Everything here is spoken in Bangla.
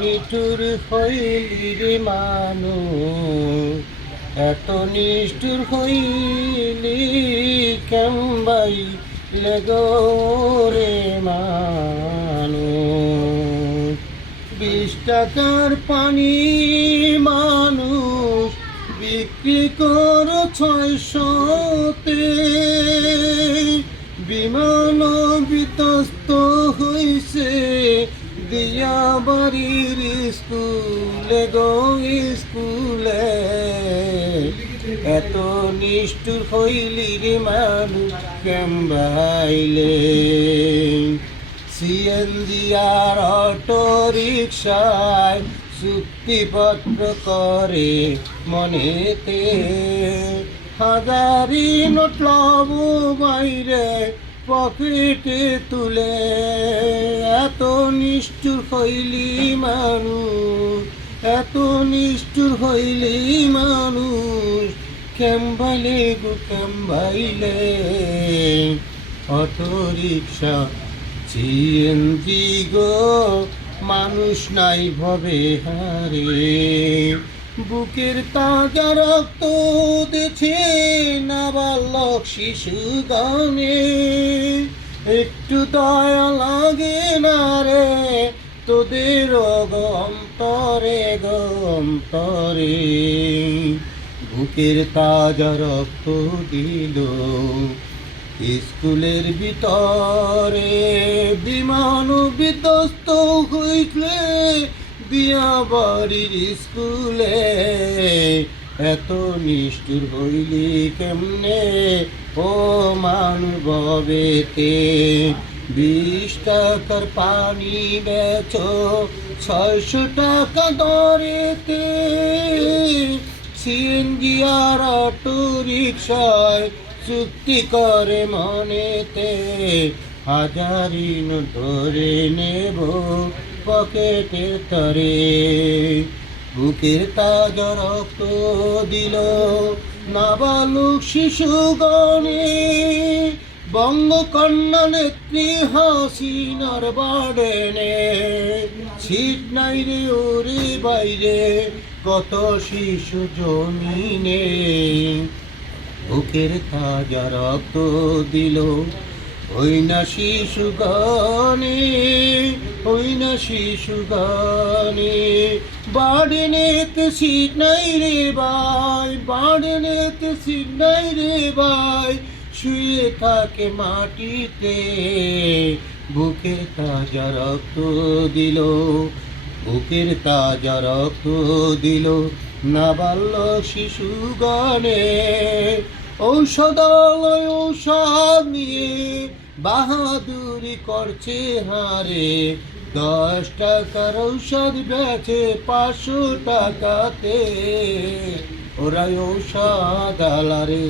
নিঠুর হইলি রে মানুষ, এত নিষ্ঠুর হইলি কেমবাই লেগো রে মানুষ। 20 টাকার পানি মানুষ বিক্রি কর 600-তে, বিমান বিতস্ত হইছে দিয়া বাড়ির স্কুলে গো স্কুলে। এত নিষ্ঠুর হইলি রে মানুষ কেমবাইলে। সিএনজি আর অটো রিক্সায় চুক্তিপত্র করে মনেতে, হাজারি নোট লব বাইরে পকেটে তুলে। এত নিষ্ঠুর হইলি মানুষ, এত নিষ্ঠুর হইলি মানুষ কেমবাইলে গো কেমবাইলে। অটো রিক্সা সিএনজি গো মানুষ নাই ভবে হারে, বুকের তাজা রক্ত দিছে নাবালক শিশু গানে। একটু দয়া লাগে না রে তোদের অন্তরে অন্তরে, বুকের তাজা রক্ত দিল স্কুলের ভিতরে। বিমান বিধ্বস্ত হইলে দিয়া বাড়ির স্কুলে। এত নিষ্ঠুর হইলি কেমনে ও মানববেতে। 20 টাকার পানি বেচো 600 টাকা দরেতে, সিএনজি আর অটো রিক্সায় চুক্তি করে মনেতে। হাজারি নোট ধরে নেব পকেটের তরে, বুকের তাজা রক্ত দিল নাবালক শিশুগণে। বঙ্গকন্যা নেত্রী হাসিনার বাড়েনে, সিট নাই রে ওরে বাইরে কত শিশু জমিনে। বুকের তাজা রক্ত দিল ওই না শিশু গানে, ওই না শিশু গানে। বাড়েনেতে সিট নাই রে ভাই, বাড়েনেতে সিট নাই রে ভাই, শুয়ে থাকে মাটিতে। বুকের তাজা রক্ত দিল, বুকের তাজা রক্ত দিল নাবালক শিশু গানে। ঔষধালয় ঔষধ নিয়ে বাহাদুরি করছে হারে, 10 টাকার ঔষধ বেচে 500 টাকাতে। ওরাই ঔষধ আলারে।